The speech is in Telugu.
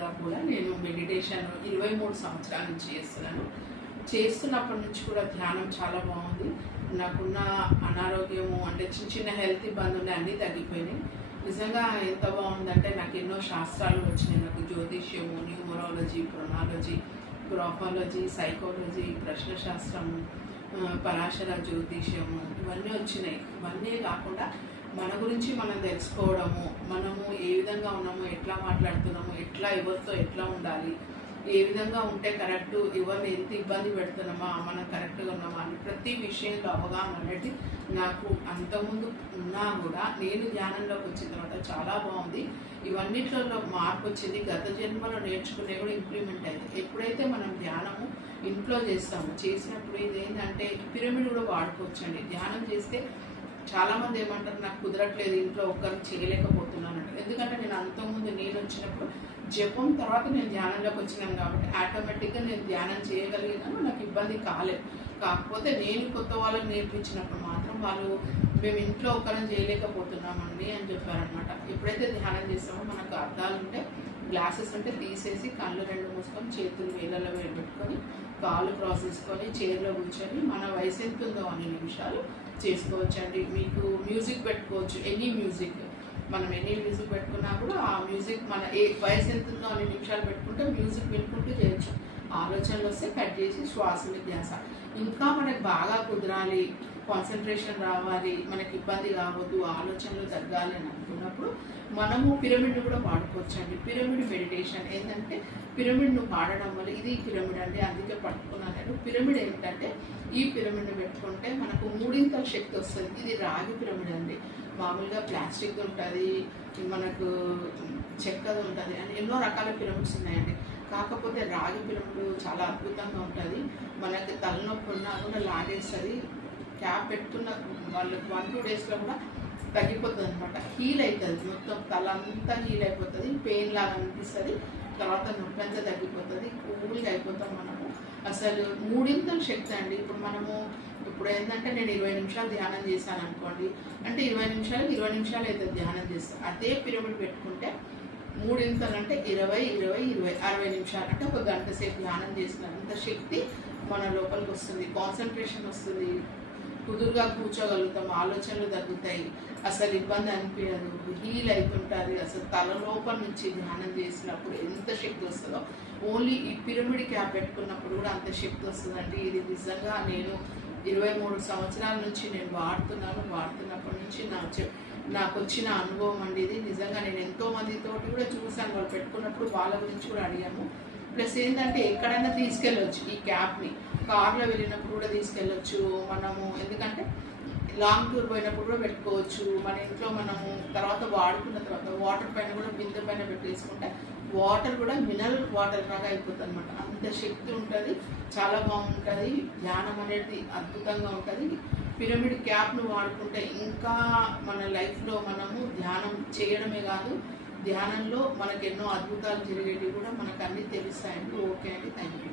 గా కూడా నేను మెడిటేషన్ 23 సంవత్సరాల నుంచి చేస్తున్నప్పటి నుంచి కూడా ధ్యానం చాలా బాగుంది. నాకున్న అనారోగ్యము అంటే చిన్న హెల్త్ ఇబ్బందులు అన్నీ తగ్గిపోయినాయి. నిజంగా ఎంత బాగుందంటే నాకు ఎన్నో శాస్త్రాలు వచ్చినాయి. నాకు జ్యోతిష్యము, న్యూమరాలజీ, ప్రొనాలజీ, గ్రాఫాలజీ, సైకాలజీ, ప్రశ్నశాస్త్రము, పరాశర జ్యోతిష్యము ఇవన్నీ వచ్చినాయి. ఇవన్నీ కాకుండా మన గురించి మనం తెలుసుకోవడము, మనము ఏ విధంగా ఉన్నాము, ఎట్లా మాట్లాడుతున్నాము, ఎవరితో ఎట్లా ఉండాలి, ఏ విధంగా ఉంటే కరెక్ట్, ఎవరిని ఎంత ఇబ్బంది పెడుతున్నామా, మనం కరెక్ట్గా ఉన్నామా అని ప్రతి విషయంలో అవగాహన అనేది నాకు అంతకుముందు ఉన్నా కూడా నేను ధ్యానంలోకి వచ్చిన తర్వాత చాలా బాగుంది. ఇవన్నిట్లలో మార్పు వచ్చింది. గత జన్మలో నేర్చుకునే కూడా ఇంప్లిమెంట్ అయింది. ఎప్పుడైతే మనం ధ్యానము ఇంట్లో చేసినప్పుడు ఇది ఏంటంటే పిరమిడ్ కూడా వాడుకోవచ్చండి. ధ్యానం చేస్తే చాలామంది ఏమంటారు, నాకు కుదరట్లేదు, ఇంట్లో ఒక్కరికి చేయలేకపోతున్నాను అంటే. ఎందుకంటే నేను అంతకుముందు నేను వచ్చినప్పుడు జపం తర్వాత నేను ధ్యానంలోకి వచ్చినాను కాబట్టి ఆటోమేటిక్గా నేను ధ్యానం చేయగలిగినాను, నాకు ఇబ్బంది కాలేదు. కాకపోతే నేను కొత్త వాళ్ళకి నేర్పించినప్పుడు మాత్రం వాళ్ళు మేము ఇంట్లో ఒక్కరం చేయలేకపోతున్నామండి అని చెప్పారనమాట. ఎప్పుడైతే ధ్యానం చేస్తామో మనకు అర్థాలు ఉంటే గ్లాసెస్ ఉంటే తీసేసి కళ్ళు 2 మూసుకొని చేతులు వేళ్ళలో పెట్టుకొని కాళ్ళు క్రాస్ చేసుకొని చైర్లో కూర్చొని మన వయసు ఎంత ఉందో అన్ని నిమిషాలు చేసుకోవచ్చండి. మీకు మ్యూజిక్ పెట్టుకోవచ్చు, ఎనీ మ్యూజిక్. మనం ఎనీ మ్యూజిక్ పెట్టుకున్నా కూడా ఆ మ్యూజిక్ మన వయసు ఎంత ఉందో అన్ని నిమిషాలు పెట్టుకుంటే మ్యూజిక్ వినుకుంటూ చేయొచ్చు. ఆలోచనలు వస్తే కట్ చేసి శ్వాస మీద ధ్యాస. ఇంకా మనకు బాగా కుదరాలి, కాన్సన్ట్రేషన్ రావాలి, మనకి ఇబ్బంది కావద్దు, ఆలోచనలు తగ్గాలి అని అనుకున్నప్పుడు మనము పిరమిడ్ కూడా వాడుకోవచ్చండి. పిరమిడ్ మెడిటేషన్ ఏంటంటే పిరమిడ్ను వాడడం వల్ల ఇది పిరమిడ్ అండి, అందుకే పట్టుకున్నాను నేను. పిరమిడ్ ఏంటంటే ఈ పిరమిడ్ను పెట్టుకుంటే మనకు 3 శక్తి వస్తుంది. ఇది రాగి పిరమిడ్ అండి. మామూలుగా ప్లాస్టిక్ ఉంటుంది, మనకు చెక్కది ఉంటుంది అని ఎన్నో రకాల పిరమిడ్స్ ఉన్నాయండి. కాకపోతే రాగి పిరమిడ్ చాలా అద్భుతంగా ఉంటుంది. మనకి తలనొప్పి ఉన్నా కూడా లాగేస్తుంది. క్యాప్ పెట్టుకున్న వాళ్ళకి 1-2 డేస్లో కూడా తగ్గిపోతుంది అనమాట. హీల్ అవుతుంది, మొత్తం తల అంతా హీల్ అయిపోతుంది, పెయిన్ లాగా అనిపిస్తుంది. తర్వాత నొప్పి అంతా తగ్గిపోతుంది, కూల్గా అయిపోతాం మనము. అసలు 3 శక్తి అండి. ఇప్పుడు ఏంటంటే నేను 20 నిమిషాలు ధ్యానం చేశాను అనుకోండి, అంటే 20 నిమిషాలు అయితే ధ్యానం చేస్తాను. అదే పిరమిడ్ పెట్టుకుంటే 3 అంటే 20 నిమిషాలు అంటే 1 గంట సేపు ధ్యానం చేసినంత శక్తి మన లోపలికి వస్తుంది. కాన్సన్ట్రేషన్ వస్తుంది, కుదురుగా కూర్చోగలుగుతాం, ఆలోచనలు తగ్గుతాయి, అసలు ఇబ్బంది అనిపించదు, హీల్ అవుతుంటుంది. అసలు తల లోపల నుంచి ధ్యానం చేసినప్పుడు ఎంత శక్తి వస్తుందో ఓన్లీ ఈ పిరమిడ్ క్యాప్ పెట్టుకున్నప్పుడు కూడా అంత శక్తి వస్తుందండి. ఇది నిజంగా నేను 23 సంవత్సరాల నుంచి నేను వాడుతున్నప్పటి నుంచి నాకు వచ్చిన అనుభవం అండి ఇది. నిజంగా నేను ఎంతో మందితోటి కూడా చూశాను, వాళ్ళు పెట్టుకున్నప్పుడు వాళ్ళ గురించి కూడా అడిగాము. ప్లస్ ఏంటంటే ఎక్కడైనా తీసుకెళ్ళొచ్చు ఈ క్యాప్ని. కార్లో వెళ్ళినప్పుడు కూడా తీసుకెళ్ళొచ్చు మనము, ఎందుకంటే లాంగ్ టూర్ పోయినప్పుడు కూడా పెట్టుకోవచ్చు. మన ఇంట్లో మనము తర్వాత వాడుకున్న తర్వాత వాటర్ పైన కూడా బిందె పైన పెట్టేసుకుంటే వాటర్ కూడా మినరల్ వాటర్ లాగా అయిపోతుంది అనమాట. అంత శక్తి ఉంటుంది, చాలా బాగుంటుంది. ధ్యానం అనేది అద్భుతంగా ఉంటుంది. పిరమిడ్ క్యాప్ను వాడుకుంటే ఇంకా మన లైఫ్లో మనము ధ్యానం చేయడమే కాదు, ధ్యానంలో మనకు ఎన్నో అద్భుతాలు జరిగేవి కూడా మనకు అన్నీ తెలుస్తాయండి. ఓకే అండి, థ్యాంక్ యూ.